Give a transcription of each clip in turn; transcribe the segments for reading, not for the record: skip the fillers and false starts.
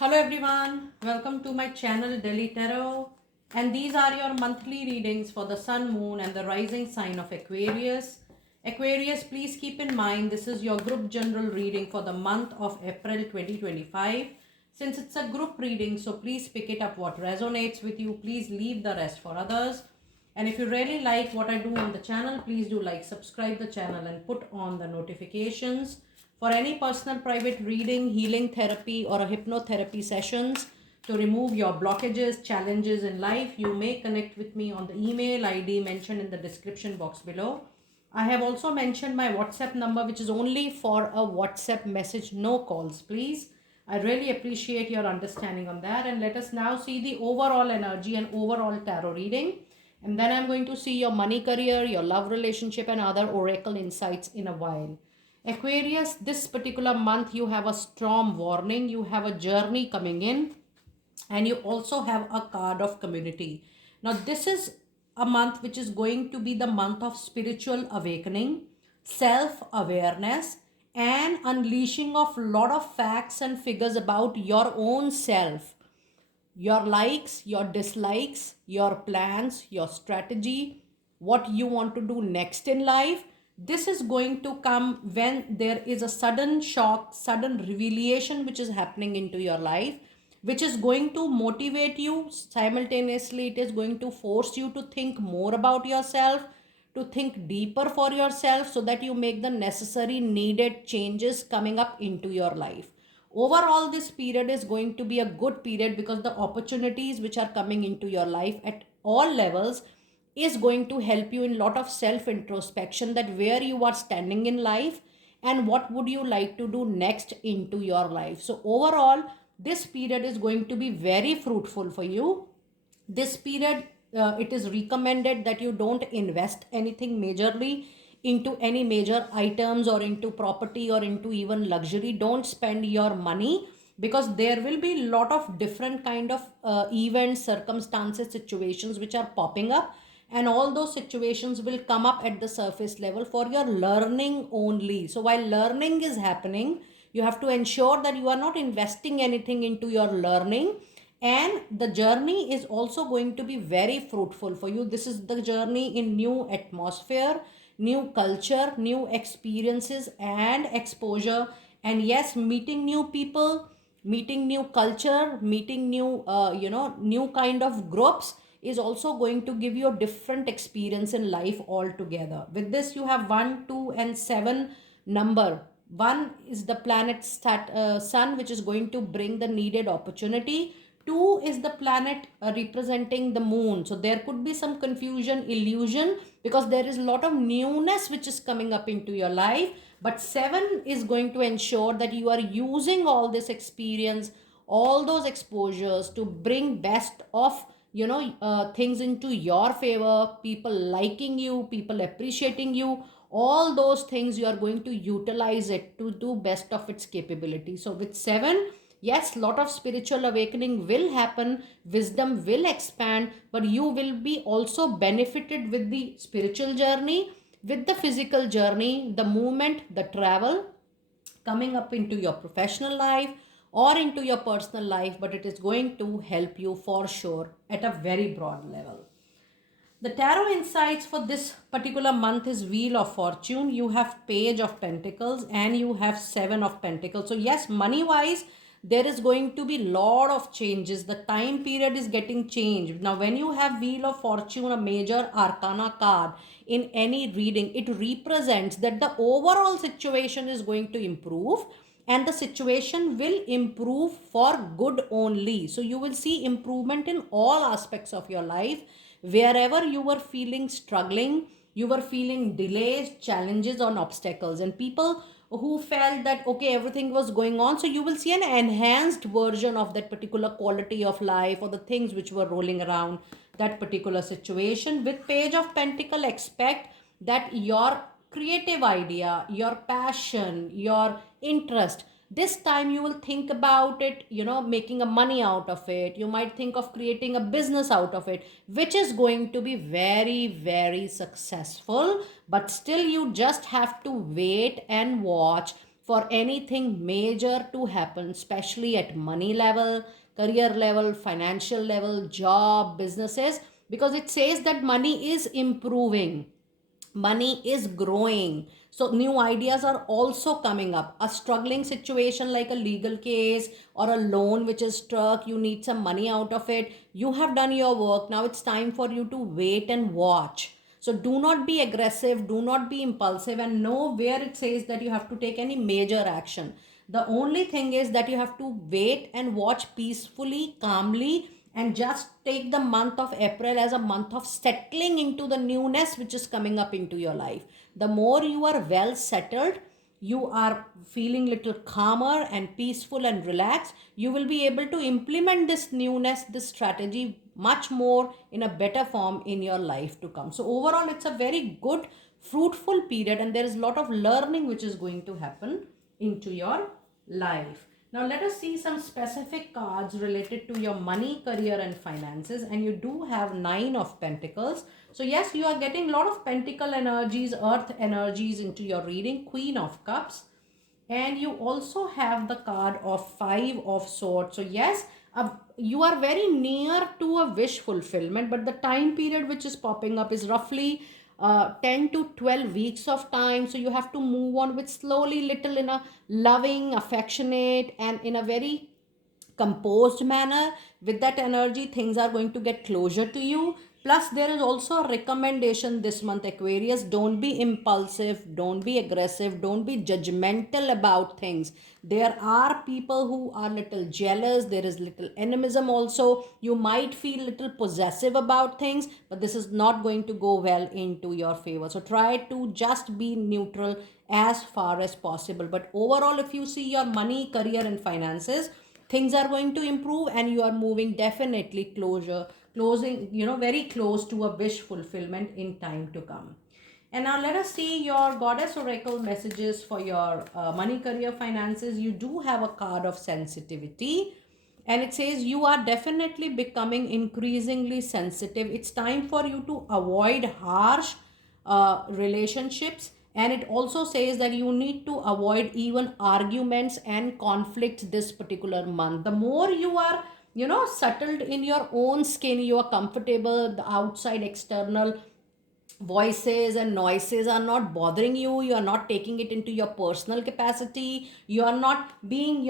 Hello everyone, welcome to my channel Delhi Tarot, and these are your monthly readings for the Sun, Moon and the rising sign of Aquarius. Aquarius, please keep in mind this is your group general reading for the month of April 2025. Since it's a group reading, so please pick it up what resonates with you. Please leave the rest for others. And if you really like what I do on the channel, please do like, subscribe the channel and put on the notifications. For any personal private reading, healing therapy or a hypnotherapy sessions to remove your blockages, challenges in life, you may connect with me on the email ID mentioned in the description box below. I have also mentioned my WhatsApp number, which is only for a WhatsApp message, no calls, please. I really appreciate your understanding on that. And let us now see the overall energy and overall tarot reading. And then I'm going to see your money, career, your love relationship, and other oracle insights in a while. Aquarius, this particular month you have a storm warning, you have a journey coming in, and you also have a card of community. Now, this is a month which is going to be the month of spiritual awakening, self awareness, and unleashing of lot of facts and figures about your own self, your likes, your dislikes, your plans, your strategy, what you want to do next in life. This is going to come when there is a sudden shock, sudden revelation which is happening into your life, which is going to motivate you. Simultaneously, it is going to force you to think more about yourself, to think deeper for yourself so that you make the necessary needed changes coming up into your life. Overall, this period is going to be a good period because the opportunities which are coming into your life at all levels is going to help you in lot of self introspection, that where you are standing in life and what would you like to do next into your life. So overall, this period is going to be very fruitful for you. This period, it is recommended that you don't invest anything majorly into any major items or into property or into even luxury. Don't spend your money because there will be a lot of different kind of events, circumstances, situations which are popping up, and all those situations will come up at the surface level for your learning only. So while learning is happening, you have to ensure that you are not investing anything into your learning, and the journey is also going to be very fruitful for you. This is the journey in new atmosphere, new culture, new experiences and exposure, and yes, meeting new people, meeting new culture, meeting new new kind of groups is also going to give you a different experience in life altogether. With this, you have 1, 2 and 7 number. One is the planet sun, which is going to bring the needed opportunity. Two is the planet representing the moon. So there could be some confusion, illusion, because there is a lot of newness which is coming up into your life. But seven is going to ensure that you are using all this experience, all those exposures to bring best of things into your favor, people liking you, people appreciating you, all those things you are going to utilize it to do best of its capability. So with 7, yes, lot of spiritual awakening will happen, wisdom will expand, but you will be also benefited with the spiritual journey, with the physical journey, the movement, the travel coming up into your professional life or into your personal life, but it is going to help you for sure at a very broad level. The tarot insights for this particular month is Wheel of Fortune. You have Page of Pentacles and you have Seven of Pentacles. So yes, money wise, there is going to be lot of changes. The time period is getting changed. Now when you have Wheel of Fortune, a major arcana card in any reading, it represents that the overall situation is going to improve, and the situation will improve for good only. So you will see improvement in all aspects of your life. Wherever you were feeling struggling, you were feeling delays, challenges, or obstacles, and people who felt that okay, everything was going on, so you will see an enhanced version of that particular quality of life or the things which were rolling around that particular situation. With Page of Pentacle, expect that your creative idea, your passion, your interest, this time you will think about it, making a money out of it. You might think of creating a business out of it, which is going to be very, very successful. But still, you just have to wait and watch for anything major to happen, especially at money level, career level, financial level, job, businesses, because it says that money is improving, money is growing, so new ideas are also coming up. A struggling situation like a legal case or a loan which is struck, you need some money out of it, you have done your work, now it's time for you to wait and watch. So do not be aggressive, do not be impulsive, and know where it says that you have to take any major action. The only thing is that you have to wait and watch peacefully, calmly, and just take the month of April as a month of settling into the newness which is coming up into your life. The more you are well settled, you are feeling little calmer and peaceful and relaxed, you will be able to implement this newness, this strategy much more in a better form in your life to come. So overall, it's a very good, fruitful period, and there is a lot of learning which is going to happen into your life. Now let us see some specific cards related to your money, career and finances. And you do have 9 of Pentacles. So yes, you are getting a lot of pentacle energies, earth energies into your reading. Queen of Cups. And you also have the card of 5 of Swords. So yes, you are very near to a wish fulfillment, but the time period which is popping up is roughly 10 to 12 weeks of time. So you have to move on with slowly, little, in a loving, affectionate, and in a very composed manner. With that energy, things are going to get closer to you. Plus there is also a recommendation this month, Aquarius: don't be impulsive, don't be aggressive, don't be judgmental about things. There are people who are little jealous, there is little animism also, you might feel little possessive about things, but this is not going to go well into your favor. So try to just be neutral as far as possible. But overall, if you see your money, career and finances, things are going to improve, and you are moving definitely closing, very close to a wish fulfillment in time to come. And now let us see your goddess oracle messages for your money, career, finances. You do have a card of sensitivity, and it says you are definitely becoming increasingly sensitive. It's time for you to avoid harsh relationships, and it also says that you need to avoid even arguments and conflicts this particular month. The more you are settled in your own skin, you are comfortable, the outside external voices and noises are not bothering you, you are not taking it into your personal capacity, you are not being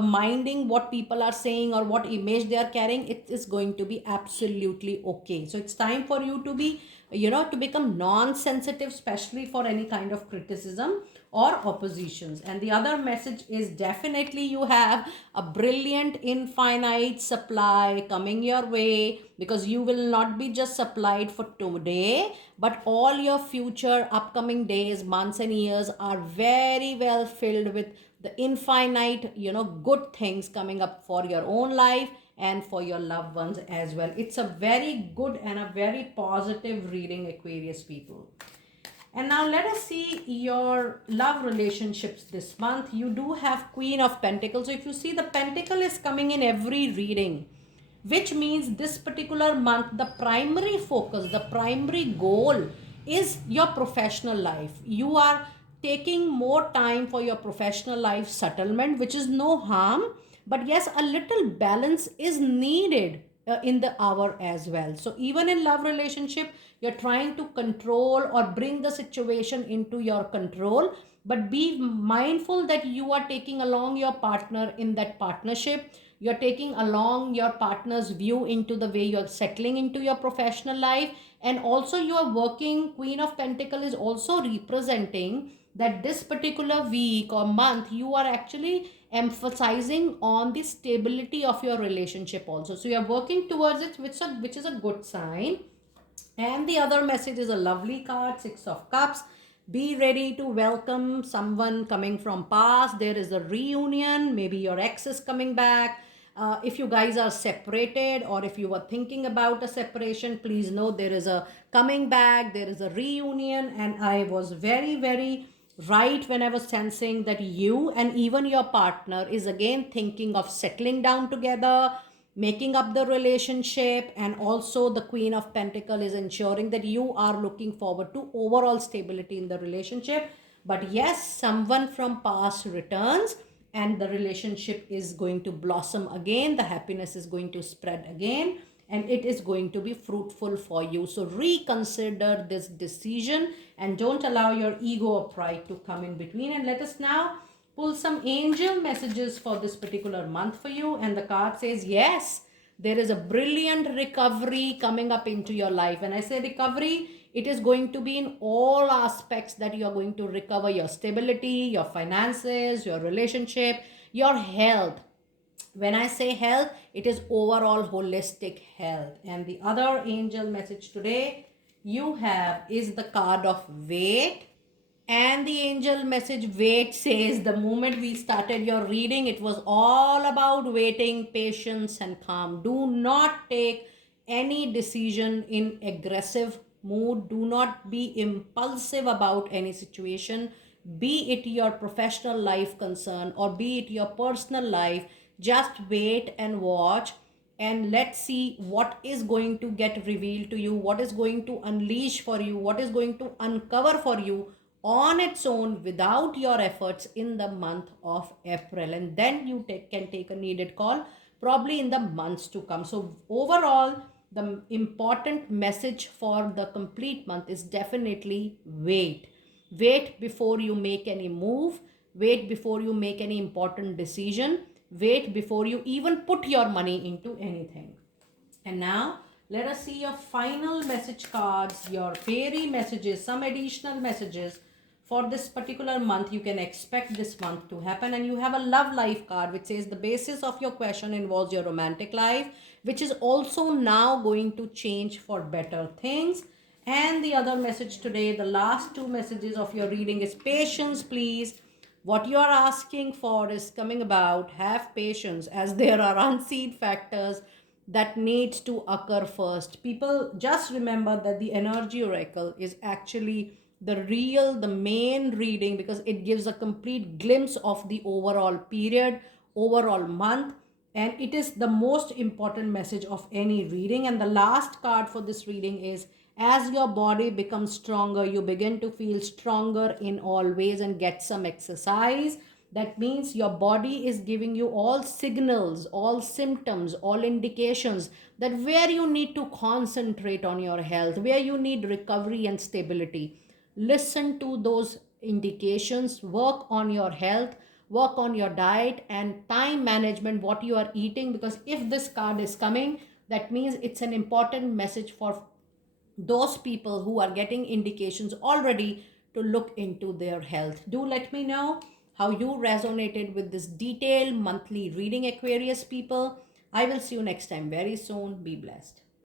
minding what people are saying or what image they are carrying, it is going to be absolutely okay. So it's time for you to be to become non-sensitive, especially for any kind of criticism or oppositions. And the other message is definitely you have a brilliant infinite supply coming your way, because you will not be just supplied for today, but all your future upcoming days, months and years are very well filled with the infinite good things coming up for your own life and for your loved ones as well. It's a very good and a very positive reading, Aquarius people. And now let us see your love relationships this month. You do have Queen of Pentacles. So if you see, the pentacle is coming in every reading, which means this particular month, the primary focus, the primary goal is your professional life. You are taking more time for your professional life settlement, which is no harm, but yes, a little balance is needed in the hour as well. So even in love relationship, you're trying to control or bring the situation into your control, but be mindful that you are taking along your partner in that partnership. You're taking along your partner's view into the way you're settling into your professional life. And also you are working, Queen of Pentacle is also representing that this particular week or month you are actually emphasizing on the stability of your relationship also. So you are working towards it, which is a good sign. And the other message is a lovely card, 6 of Cups. Be ready to welcome someone coming from past. There is a reunion, maybe your ex is coming back. If you guys are separated, or if you were thinking about a separation, please know there is a coming back, there is a reunion. And I was very, very right when I was sensing that you and even your partner is again thinking of settling down together, making up the relationship. And also the Queen of Pentacle is ensuring that you are looking forward to overall stability in the relationship. But yes, someone from past returns and the relationship is going to blossom again. The happiness is going to spread again and it is going to be fruitful for you. So reconsider this decision and don't allow your ego or pride to come in between. And let us now pull some angel messages for this particular month for you. And the card says, yes, there is a brilliant recovery coming up into your life. When I say recovery, it is going to be in all aspects that you are going to recover your stability, your finances, your relationship, your health. When I say health, it is overall holistic health. And the other angel message today you have is the card of wait. And the angel message wait says the moment we started your reading, it was all about waiting, patience, and calm. Do not take any decision in aggressive mood. Do not be impulsive about any situation, be it your professional life concern or be it your personal life. Just wait and watch and let's see what is going to get revealed to you, what is going to unleash for you, what is going to uncover for you on its own without your efforts in the month of April. And then you can take a needed call probably in the months to come. So overall, the important message for the complete month is definitely wait. Wait before you make any move. Wait before you make any important decision. Wait before you even put your money into anything. And now let us see your final message cards, your fairy messages, some additional messages for this particular month. You can expect this month to happen. And you have a love life card which says the basis of your question involves your romantic life, which is also now going to change for better things. And the other message today, the last two messages of your reading is patience, please. What you are asking for is coming about. Have patience as there are unseen factors that needs to occur first. People just remember that the energy oracle is actually the main reading because it gives a complete glimpse of the overall period, overall month, and it is the most important message of any reading. And the last card for this reading is as your body becomes stronger, you begin to feel stronger in all ways and get some exercise. That means your body is giving you all signals, all symptoms, all indications that where you need to concentrate on your health, where you need recovery and stability. Listen to those indications, work on your health, work on your diet and time management, what you are eating. Because if this card is coming, that means it's an important message for those people who are getting indications already to look into their health. Do let me know how you resonated with this detailed monthly reading, Aquarius people. I will see you next time very soon. Be blessed.